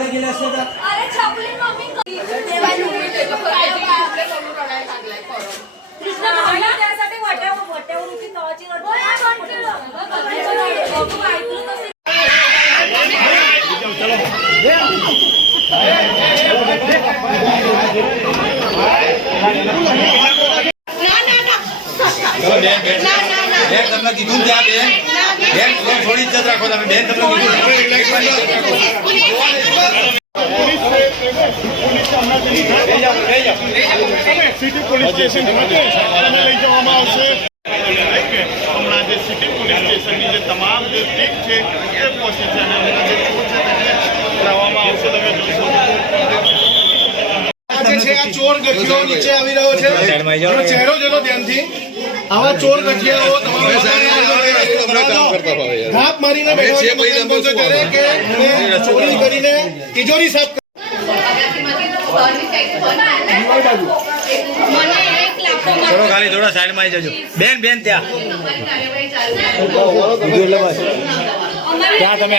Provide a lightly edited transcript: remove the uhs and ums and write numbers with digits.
चाले गेले असते तर अरे छपली मम्मी देवाई उभी तो काय आपले करून रडाय लागलाय परत कृष्ण भावना त्यासाठी वाट्यावर उभी तवाची रड बघू ऐकलं तसे चलो બેન તમને કીધું ત્યાં બેન થોડી ઇજ્જત રાખો તમે બેન તમને સિટી પોલીસ સ્ટેશન લઈ જવામાં આવશે હમણાં જે સિટી પોલીસ સ્ટેશનની જે તમામ જે ટીમ છે એ પહોંચે છે અને જે ચોર છે તેને લાવવામાં આવશે. તમે જોશો ચોર ગઠિયાઓ નીચે આવી રહ્યો છે. ચહેરો જોજો ધ્યાનથી. આવા ચોર ગઠિયાઓ ધાપ મારીને ચોરી કરીને તિજોરી સાફ ચલો ખાલી થોડા સાઈડ માં આવી જજો બેન ત્યાં ત્યાં તમે